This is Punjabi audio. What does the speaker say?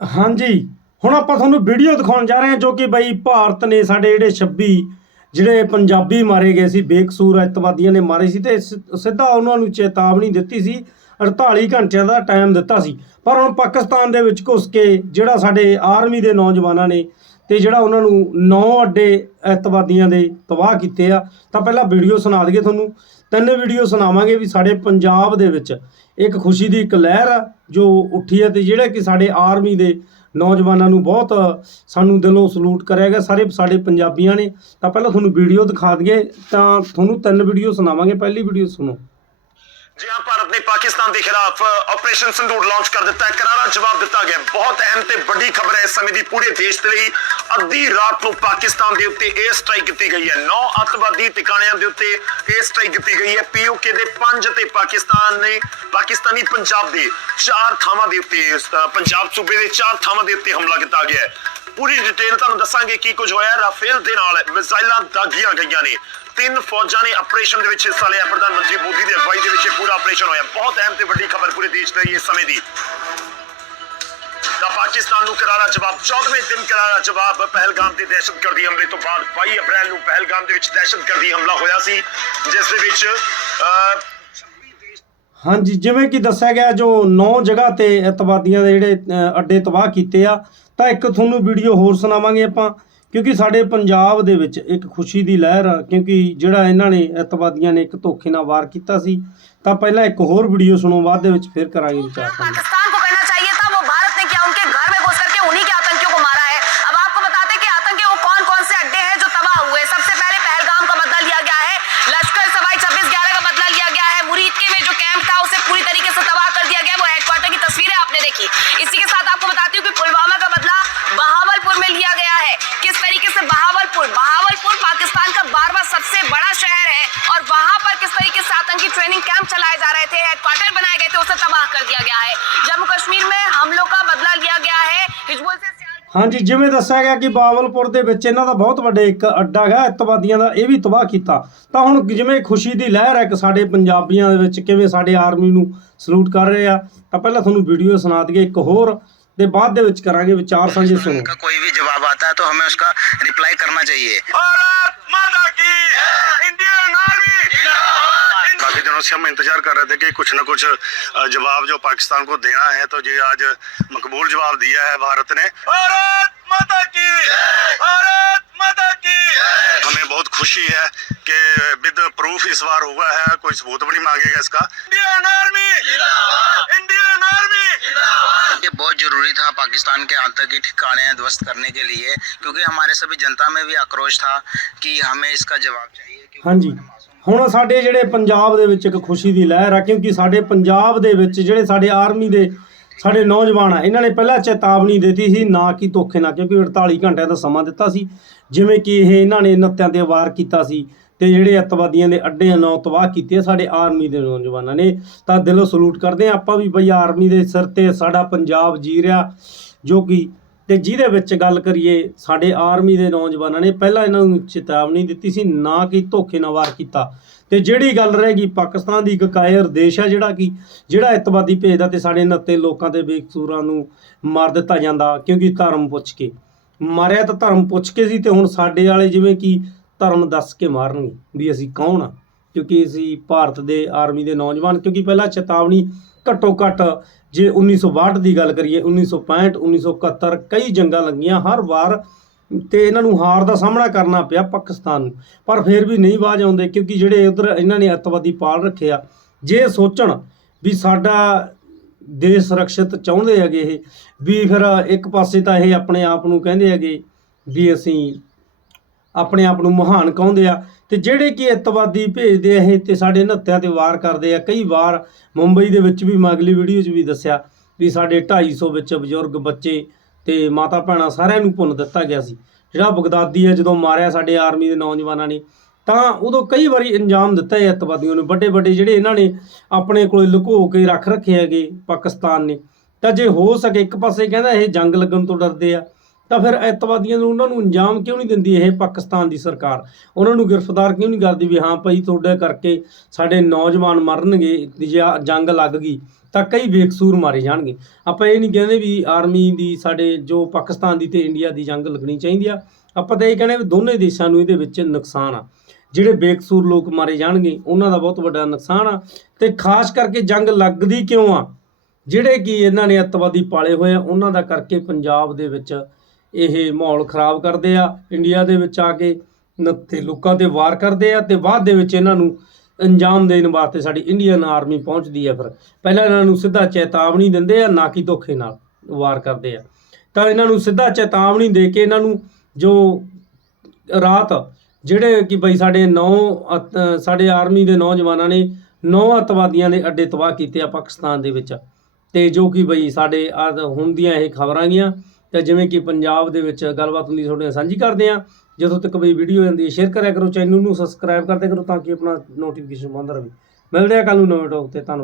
ਹਾਂਜੀ, ਹੁਣ ਆਪਾਂ ਤੁਹਾਨੂੰ ਵੀਡੀਓ ਦਿਖਾਉਣ ਜਾ ਰਹੇ ਹਾਂ ਜੋ ਕਿ ਬਈ ਭਾਰਤ ਨੇ ਸਾਡੇ ਜਿਹੜੇ 26 ਜਿਹੜੇ ਪੰਜਾਬੀ ਮਾਰੇ ਗਏ ਸੀ, ਬੇਕਸੂਰ ਅੱਤਵਾਦੀਆਂ ਨੇ ਮਾਰੇ ਸੀ ਤੇ ਸਿੱਧਾ ਉਹਨਾਂ ਨੂੰ ਚੇਤਾਵਨੀ ਦਿੱਤੀ ਸੀ 48 ਘੰਟਿਆਂ ਦਾ ਟਾਈਮ ਦਿੱਤਾ ਸੀ। ਪਰ ਹੁਣ ਪਾਕਿਸਤਾਨ ਦੇ ਵਿੱਚ ਘੁਸ ਕੇ ਜਿਹੜਾ ਸਾਡੇ ਆਰਮੀ ਦੇ ਨੌਜਵਾਨਾਂ ਨੇ ਤੇ ਜਿਹੜਾ ਉਹਨਾਂ ਨੂੰ ਨੌ ਅੱਡੇ ਅੱਤਵਾਦੀਆਂ ਦੇ ਤਬਾਹ ਕੀਤੇ ਆ, ਤਾਂ ਪਹਿਲਾਂ ਵੀਡੀਓ ਸੁਣਾ ਦਈਏ ਤੁਹਾਨੂੰ। ਤਿੰਨ ਵੀਡੀਓ ਸੁਣਾਵਾਂਗੇ ਵੀ ਸਾਡੇ ਪੰਜਾਬ ਦੇ ਵਿੱਚ ਇੱਕ ਖੁਸ਼ੀ ਦੀ ਇੱਕ ਲਹਿਰ ਆ, ਜੋ ਉੱਠੀ ਹੈ ਤੇ ਜਿਹੜੇ ਕਿ ਸਾਡੇ ਆਰਮੀ ਦੇ ਨੌਜਵਾਨਾਂ ਨੂੰ ਬਹੁਤ ਸਾਨੂੰ ਦਿਲੋਂ ਸਲੂਟ ਕਰਿਆ ਗਿਆ, ਸਾਰੇ ਸਾਡੇ ਪੰਜਾਬੀਆਂ ਨੇ। ਤਾਂ ਪਹਿਲਾਂ ਤੁਹਾਨੂੰ ਵੀਡੀਓ ਦਿਖਾ ਦਈਏ, ਤਾਂ ਤੁਹਾਨੂੰ ਤਿੰਨ ਵੀਡੀਓ ਸੁਣਾਵਾਂਗੇ। ਪਹਿਲੀ ਵੀਡੀਓ ਸੁਣੋ। ਜੀ ਹਾਂ, ਭਾਰਤ ਨੇ ਪਾਕਿਸਤਾਨ ਦੇ ਖਿਲਾਫ ਆਪਰੇਸ਼ਨ ਸੰਦੂਰ ਲਾਂਚ ਕਰ ਦਿੱਤਾ ਹੈ। ਕਰਾਰਾ ਜਵਾਬ ਦਿੱਤਾ ਗਿਆ ਬਹੁਤ ਅਹਿਮ ਤੇ ਵੱਡੀ ਖਬਰ ਹੈ ਇਸ ਸਮੇਂ ਦੀ ਪੂਰੇ ਦੇਸ਼ ਦੇ ਲਈ। ਅੱਧੀ ਰਾਤ ਨੂੰ ਪਾਕਿਸਤਾਨ ਦੇ ਉੱਤੇ 에ਅਰ ਸਟ੍ਰਾਈਕ ਕੀਤੀ ਗਈ ਹੈ। ਨੌ ਅੱਤਵਾਦੀ ਟਿਕਾਣਿਆਂ ਦੇ ਉੱਤੇ 에ਅਰ ਸਟ੍ਰਾਈਕ ਕੀਤੀ ਗਈ ਹੈ। ਪੀਓਕੇ ਦੇ ਪੰਜ ਤੇ ਪਾਕਿਸਤਾਨ ਨੇ, ਪਾਕਿਸਤਾਨੀ ਪੰਜਾਬ ਦੇ ਚਾਰ ਥਾਵਾਂ ਦੇ ਉੱਤੇ ਪੰਜਾਬ ਸੂਬੇ ਦੇ ਚਾਰ ਥਾਵਾਂ ਦੇ ਉੱਤੇ ਹਮਲਾ ਕੀਤਾ ਗਿਆ ਹੈ। ਪੂਰੀ ਡਿਟੇਲ ਤੁਹਾਨੂੰ ਦੱਸਾਂਗੇ ਕੀ ਕੁਝ ਹੋਇਆ ਰਾਫੇਲ ਦੇ ਨਾਲ ਮਿਜ਼ਾਈਲਾਂ ਦਾਗੀਆਂ ਗਈਆਂ ਨੇ। ਤਿੰਨ ਫੌਜਾਂ ਨੇ ਆਪਰੇਸ਼ਨ ਦੇ ਵਿੱਚ ਹਿੱਸਾ ਲਿਆ। ਪ੍ਰਧਾਨ ਮੰਤਰੀ ਮੋਦੀ ਦੀ ਅਗਵਾਈ ਦੇ ਵਿੱਚ ਇਹ ਪੂਰਾ ਆਪਰੇਸ਼ਨ ਹੋਇਆ। ਬਹੁਤ ਅਹਿਮ ਤੇ ਵੱਡੀ ਖਬਰ ਪੂਰੇ ਦੇਸ਼ ਲਈ ਇਸ ਸਮੇਂ ਦੀ। ਤਾਂ ਪਾਕਿਸਤਾਨ ਨੂੰ ਕਰਾਰਾ ਜਵਾਬ 14ਵੇਂ ਦਿਨ ਕਰਾਰਾ ਜਵਾਬ ਪਹਿਲਗਾਮ ਦੇ ਦਹਿਸ਼ਤਗਰਦੀ ਹਮਲੇ ਤੋਂ ਬਾਅਦ 22 ਅਪ੍ਰੈਲ ਨੂੰ ਪਹਿਲਗਾਮ ਦੇ ਵਿੱਚ ਦਹਿਸ਼ਤਗਰਦੀ ਹਮਲਾ ਹੋਇਆ ਸੀ, ਜਿਸ ਦੇ ਵਿੱਚ ਹਾਂਜੀ, ਜਿਵੇਂ ਕਿ ਦੱਸਿਆ ਗਿਆ, ਜੋ 9 ਜਗ੍ਹਾ ਤੇ ਅੱਤਵਾਦੀਆਂ ਦੇ ਜਿਹੜੇ ਅੱਡੇ ਤਬਾਹ ਕੀਤੇ ਆ, ਤਾਂ ਇੱਕ ਤੁਹਾਨੂੰ ਵੀਡੀਓ ਹੋਰ ਸੁਣਾਵਾਂਗੇ ਆਪਾਂ। ਕਿਉਂਕਿ ਸਾਡੇ ਪੰਜਾਬ ਦੇ ਵਿੱਚ ਇੱਕ ਖੁਸ਼ੀ ਦੀ ਲਹਿਰ ਆ, ਕਿਉਂਕਿ ਜਿਹੜਾ ਇਹਨਾਂ ਨੇ ਅੱਤਵਾਦੀਆਂ ਨੇ ਇੱਕ ਧੋਖੇ ਨਾਲ ਵਾਰ ਕੀਤਾ ਸੀ, ਤਾਂ ਪਹਿਲਾਂ ਇੱਕ ਹੋਰ ਵੀਡੀਓ ਸੁਣੋ, ਬਾਅਦ ਦੇ ਵਿੱਚ ਫਿਰ ਕਰਾਂਗੇ ਵਿਚਾਰ ਕਰਾਂਗੇ ਹਾਂਜੀ ਜਿਵੇਂ ਦੱਸਿਆ ਗਿਆ ਕਿ ਬਾਵਲਪੁਰ ਦੇ ਵਿੱਚ ਇਹਨਾਂ ਦਾ ਬਹੁਤ ਵੱਡੇ ਇੱਕ ਅੱਡਾ ਹੈ ਇਤਵਾਦੀਆਂ ਦਾ ਇਹ ਵੀ ਤਬਾਹ ਕੀਤਾ। ਤਾਂ ਹੁਣ ਜਿਵੇਂ ਖੁਸ਼ੀ ਦੀ ਲਹਿਰ ਹੈ ਇੱਕ ਸਾਡੇ ਪੰਜਾਬੀਆਂ ਦੇ ਵਿੱਚ ਕਿਵੇਂ ਸਾਡੇ ਆਰਮੀ ਨੂੰ ਸਲੂਟ ਕਰ ਰਹੇ ਆ ਤਾਂ ਪਹਿਲਾਂ ਤੁਹਾਨੂੰ ਵੀਡੀਓ ਸੁਣਾ ਦਈਏ ਇੱਕ ਹੋਰ ਤੇ ਬਾਅਦ ਦੇ ਵਿੱਚ ਕਰਾਂਗੇ ਵਿਚਾਰ ਸਾਂਝੇ ਸੁਣੋ। ਕੋਈ ਵੀ ਜਵਾਬ ਆਤਾ ਹੈ ਤਾਂ ਹਮੇ ਉਸਕਾ ਰਿਪਲਾਈ ਕਰਨਾ ਚਾਹੀਏ। ਔਰ दिनों से हम इंतज़ार कर रहे थे कि कुछ न कुछ जवाब जो पाकिस्तान को देना है तो ये आज मकबूल जवाब दिया है भारत ने भारत माता की भारत माता की हमें बहुत खुशी है कि विद प्रूफ इस बार हुआ है कोई सबूत भी नहीं मांगेगा इसका इंडियन आर्मी इंडियन आर्मी ये बहुत ज़रूरी था पाकिस्तान के आतंकी ठिकाने ध्वस्त करने के लिए क्योंकि हमारे सभी जनता में भी आक्रोश था कि हमें इसका जवाब चाहिए क्योंकि ਹਾਂਜੀ ਹੁਣ ਸਾਡੇ ਜਿਹੜੇ ਪੰਜਾਬ ਦੇ ਵਿੱਚ ਇੱਕ ਖੁਸ਼ੀ ਦੀ ਲਹਿਰ ਆ, ਕਿਉਂਕਿ ਸਾਡੇ ਪੰਜਾਬ ਦੇ ਵਿੱਚ ਜਿਹੜੇ ਸਾਡੇ ਆਰਮੀ ਦੇ ਸਾਡੇ ਨੌਜਵਾਨ ਆ, ਇਹਨਾਂ ਨੇ ਪਹਿਲਾਂ ਚੇਤਾਵਨੀ ਦਿੱਤੀ ਸੀ, ਨਾ ਕਿ ਧੋਖੇ ਨਾਲ, ਕਿਉਂਕਿ 48 ਘੰਟਿਆਂ ਦਾ ਸਮਾਂ ਦਿੱਤਾ ਸੀ। ਜਿਵੇਂ ਕਿ ਇਹ ਇਹਨਾਂ ਨੇ ਨੱਤਿਆਂ ਤੇ ਵਾਰ ਕੀਤਾ ਸੀ ਤੇ ਜਿਹੜੇ ਅੱਤਵਾਦੀਆਂ ਦੇ ਅੱਡੇ ਨੌ ਤਬਾਹ ਕੀਤੇ ਆ ਸਾਡੇ ਆਰਮੀ ਦੇ ਨੌਜਵਾਨਾਂ ਨੇ। ਤਾਂ ਦਿਲੋਂ ਸਲੂਟ ਕਰਦੇ ਆ, ਆਪਾਂ ਵੀ ਬਈ ਆਰਮੀ ਦੇ ਸਿਰ ਤੇ ਸਾਡਾ ਪੰਜਾਬ ਜੀ ਰਿਹਾ, ਜੋ ਕਿ ਤੇ ਜਿਹਦੇ ਵਿੱਚ ਗੱਲ ਕਰੀਏ, ਸਾਡੇ ਆਰਮੀ ਦੇ ਨੌਜਵਾਨਾਂ ਨੇ ਪਹਿਲਾਂ ਇਹਨਾਂ ਨੂੰ ਚੇਤਾਵਨੀ ਦਿੱਤੀ ਸੀ, ਨਾ ਕਿ ਧੋਖੇ ਨਾਲ ਵਾਰ ਕੀਤਾ। ਤੇ ਜਿਹੜੀ ਗੱਲ ਰਹੇਗੀ ਪਾਕਿਸਤਾਨ ਦੀ ਇੱਕ ਕਾਇਰ ਦੇਸ਼ ਹੈ ਜਿਹੜਾ ਕਿ, ਜਿਹੜਾ ਇਤਵਾਦੀ ਭੇਜਦਾ ਤੇ ਸਾਡੇ ਨੱਤੇ ਲੋਕਾਂ ਤੇ ਬੇਕਸੂਰਾਂ ਨੂੰ ਮਾਰ ਦਿੱਤਾ ਜਾਂਦਾ, ਕਿਉਂਕਿ ਧਰਮ ਪੁੱਛ ਕੇ। ਮਾਰਿਆ ਤਾਂ ਧਰਮ ਪੁੱਛ ਕੇ ਸੀ ਤੇ ਹੁਣ ਸਾਡੇ ਵਾਲੇ ਜਿਵੇਂ ਕਿ ਧਰਮ ਦੱਸ ਕੇ ਮਾਰਨਗੇ ਵੀ ਅਸੀਂ ਕੌਣ ਆ? ਕਿਉਂਕਿ ਅਸੀਂ ਭਾਰਤ ਦੇ ਆਰਮੀ ਦੇ ਨੌਜਵਾਨ, ਕਿਉਂਕਿ ਪਹਿਲਾਂ ਚੇਤਾਵਨੀ ਘੱਟੋ ਘੱਟ ਜੇ 1962 ਦੀ ਗੱਲ ਕਰੀਏ 1965 1971 ਕਈ ਜੰਗਾਂ ਲੱਗੀਆਂ ਹਰ ਵਾਰ ਤੇ ਇਹਨਾਂ ਨੂੰ ਹਾਰ ਦਾ ਸਾਹਮਣਾ ਕਰਨਾ ਪਿਆ ਪਾਕਿਸਤਾਨ ਨੂੰ। ਪਰ ਫਿਰ ਵੀ ਨਹੀਂ ਬਾਜ ਆਉਂਦੇ ਕਿਉਂਕਿ ਜਿਹੜੇ ਉਧਰ ਇਹਨਾਂ ਨੇ ਅੱਤਵਾਦੀ ਪਾਲ ਰੱਖੇ ਆ ਜੇ ਸੋਚਣ ਵੀ ਸਾਡਾ ਦੇਸ਼ ਸੁਰੱਖਿਅਤ ਚਾਹੁੰਦੇ ਹੈਗੇ ਇਹ, ਵੀ ਫਿਰ ਇੱਕ ਪਾਸੇ ਤਾਂ ਇਹ ਆਪਣੇ ਆਪ ਨੂੰ ਕਹਿੰਦੇ ਹੈਗੇ ਵੀ ਅਸੀਂ ਆਪਣੇ ਆਪ ਨੂੰ ਮਹਾਨ ਕਹਾਉਂਦੇ ਆ ਤੇ ਜਿਹੜੇ ਕਿ ਅੱਤਵਾਦੀ ਭੇਜਦੇ ਆ ਇਹ ਤੇ ਸਾਡੇ ਨੱਤਿਆਂ ਤੇ ਵਾਰ ਕਰਦੇ ਆ। ਕਈ ਵਾਰ ਮੁੰਬਈ ਦੇ ਵਿੱਚ ਵੀ ਮੈਂ ਅਗਲੀ ਵੀਡੀਓ 'ਚ ਵੀ ਦੱਸਿਆ ਵੀ ਸਾਡੇ 250 ਵਿੱਚ ਬਜ਼ੁਰਗ ਬੱਚੇ ਤੇ ਮਾਤਾ ਭੈਣਾਂ ਸਾਰਿਆਂ ਨੂੰ ਭੁੰਨ ਦਿੱਤਾ ਗਿਆ ਸੀ। ਜਿਹੜਾ ਬਗਦਾਦੀ ਹੈ ਜਦੋਂ ਮਾਰਿਆ ਸਾਡੇ ਆਰਮੀ ਦੇ ਨੌਜਵਾਨਾਂ ਨੇ, ਤਾਂ ਉਦੋਂ ਕਈ ਵਾਰੀ ਇੰਜਾਮ ਦਿੱਤਾ ਹੈ ਅੱਤਵਾਦੀਆਂ ਨੂੰ। ਵੱਡੇ ਵੱਡੇ ਜਿਹੜੇ ਇਹਨਾਂ ਨੇ ਆਪਣੇ ਕੋਲੇ ਲੁਕੋ ਕੇ ਰੱਖ ਰੱਖੇ ਹੈਗੇ ਪਾਕਿਸਤਾਨ ਨੇ। ਤਾਂ ਜੇ ਹੋ ਸਕੇ ਇੱਕ ਪਾਸੇ ਕਹਿੰਦਾ ਇਹ ਜੰਗ ਲੱਗਣ ਤੋਂ ਡਰਦੇ ਆ ਤਾਂ ਫਿਰ ਅੱਤਵਾਦੀਆਂ ਨੂੰ ਉਹਨਾਂ ਨੂੰ ਅੰਜਾਮ ਕਿਉਂ ਨਹੀਂ ਦਿੰਦੀ ਇਹ ਪਾਕਿਸਤਾਨ ਦੀ ਸਰਕਾਰ? ਉਹਨਾਂ ਨੂੰ ਗ੍ਰਿਫਤਾਰ ਕਿਉਂ ਨਹੀਂ ਕਰਦੀ ਵੀ ਹਾਂ ਭਾਈ ਤੁਹਾਡੇ ਕਰਕੇ ਸਾਡੇ ਨੌਜਵਾਨ ਮਰਨਗੇ, ਜਾਂ ਜੰਗ ਲੱਗ ਗਈ ਤਾਂ ਕਈ ਬੇਕਸੂਰ ਮਾਰੇ ਜਾਣਗੇ। ਆਪਾਂ ਇਹ ਨਹੀਂ ਕਹਿੰਦੇ ਵੀ ਆਰਮੀ ਦੀ ਸਾਡੇ ਜੋ ਪਾਕਿਸਤਾਨ ਦੀ ਤੇ ਇੰਡੀਆ ਦੀ ਜੰਗ ਲੱਗਣੀ ਚਾਹੀਦੀ ਆ। ਆਪਾਂ ਤਾਂ ਇਹ ਕਹਿੰਦੇ ਵੀ ਦੋਨੇ ਦੇਸ਼ਾਂ ਨੂੰ ਇਹਦੇ ਵਿੱਚ ਨੁਕਸਾਨ ਆ। ਜਿਹੜੇ ਬੇਕਸੂਰ ਲੋਕ ਮਾਰੇ ਜਾਣਗੇ, ਉਹਨਾਂ ਦਾ ਬਹੁਤ ਵੱਡਾ ਨੁਕਸਾਨ ਆ। ਤੇ ਖਾਸ ਕਰਕੇ ਜੰਗ ਲੱਗਦੀ ਕਿਉਂ ਆ? ਜਿਹੜੇ ਕਿ ਇਹਨਾਂ ਨੇ ਅੱਤਵਾਦੀ ਪਾਲੇ ਹੋਏ ਆ, ਉਹਨਾਂ ਦਾ ਕਰਕੇ ਪੰਜਾਬ ਦੇ ਵਿੱਚ ਇਹ ਮਾਹੌਲ ਖਰਾਬ ਕਰਦੇ ਆ, ਇੰਡੀਆ ਦੇ ਵਿੱਚ ਆ ਕੇ ਨੱਥੇ ਲੋਕਾਂ ਤੇ ਵਾਰ ਕਰਦੇ ਆ, ਤੇ ਬਾਅਦ ਦੇ ਵਿੱਚ ਇਹਨਾਂ ਨੂੰ ਅੰਜਾਮ ਦੇਣ ਵਾਸਤੇ ਸਾਡੀ ਇੰਡੀਅਨ ਆਰਮੀ ਪਹੁੰਚਦੀ ਹੈ ਫਿਰ। ਪਹਿਲਾਂ ਇਹਨਾਂ ਨੂੰ ਸਿੱਧਾ ਚੇਤਾਵਨੀ ਦਿੰਦੇ ਆ, ਨਾ ਕਿ ਧੋਖੇ ਨਾਲ ਵਾਰ ਕਰਦੇ ਆ। ਤਾਂ ਇਹਨਾਂ ਨੂੰ ਸਿੱਧਾ ਚੇਤਾਵਨੀ ਦੇ ਕੇ ਇਹਨਾਂ ਨੂੰ ਜੋ ਰਾਤ ਜਿਹੜੇ ਕਿ ਬਈ ਸਾਡੇ ਨੌ ਸਾਡੇ ਆਰਮੀ ਦੇ ਨੌਜਵਾਨਾਂ ਨੇ ਨੌ ਅਤਵਾਦੀਆਂ ਦੇ ਅੱਡੇ ਤਬਾਹ ਕੀਤੇ ਆ ਪਾਕਿਸਤਾਨ ਦੇ ਵਿੱਚ। ਤੇ ਜੋ ਕਿ ਬਈ ਸਾਡੇ ਆਹ ਹੁਣ ਦੀਆਂ ਇਹ ਖਬਰਾਂ ਗੀਆਂ ਤੇ ਜਿਵੇਂ ਕਿ ਪੰਜਾਬ ਦੇ ਵਿੱਚ ਗੱਲਬਾਤ ਹੁੰਦੀ ਤੁਹਾਡੇ ਨਾਲ ਸਾਂਝੀ ਕਰਦੇ ਆ ਜਦੋਂ ਤੱਕ ਬਈ ਵੀਡੀਓ ਜਾਂਦੀ ਹੈ ਸ਼ੇਅਰ ਕਰਿਆ ਕਰੋ ਚੈਨਲ ਨੂੰ ਸਬਸਕ੍ਰਾਈਬ ਕਰਦੇ ਕਰੋ ਤਾਂ ਕਿ ਆਪਣਾ ਨੋਟੀਫਿਕੇਸ਼ਨ ਬੰਦ ਰਹੇ। ਮਿਲਦੇ ਆ ਕੱਲ ਨੂੰ ਨਵੇਂ ਟੌਪ ਤੇ ਤੁਹਾਨੂੰ